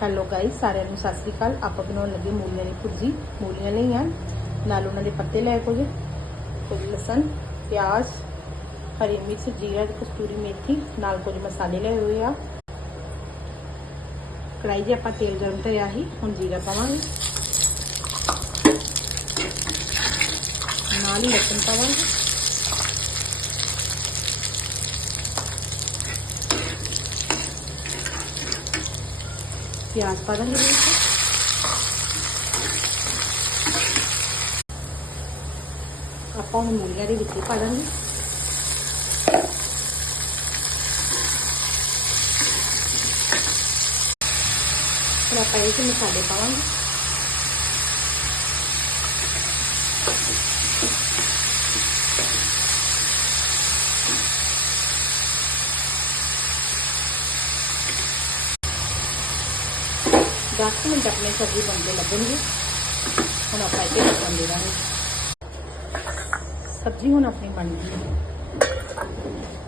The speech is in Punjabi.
ਹੈਲੋ ਗਾਇਸ, ਸਾਰਿਆਂ ਨੂੰ ਸਤਿ ਸ੍ਰੀ ਅਕਾਲ। ਆਪਾਂ ਬਣਾਉਣ ਲੱਗੇ ਮੂਲੀਆਂ ਦੀ ਭੁਰਜੀ। ਮੂਲੀਆਂ ਲਈਆਂ, ਨਾਲ ਉਹਨਾਂ ਦੇ ਪੱਤੇ ਲੈ ਕੁਝ ਲਸਣ, ਪਿਆਜ਼, ਹਰੀ ਮਿਰਚ, ਜੀਰਾ, ਕਸਤੂਰੀ ਮੇਥੀ, ਨਾਲ ਕੁਝ ਮਸਾਲੇ ਲਏ ਹੋਏ ਆ। ਕੜਾਈ 'ਚ ਆਪਾਂ ਤੇਲ ਗਰਮ ਕਰਿਆ ਸੀ। ਹੁਣ ਜੀਰਾ ਪਾਵਾਂਗੇ, ਨਾਲ ਹੀ ਲਸਣ ਪਾਵਾਂਗੇ, प्याज पा देंगे। आप मूलियां के विच पा देंगे। फिर आप मसाले पावांगे। दस मिनट अपनी सब्जी बनते लगेंगे। हम आप ढक्कन दे देंगे। सब्जी हम अपनी बन गई।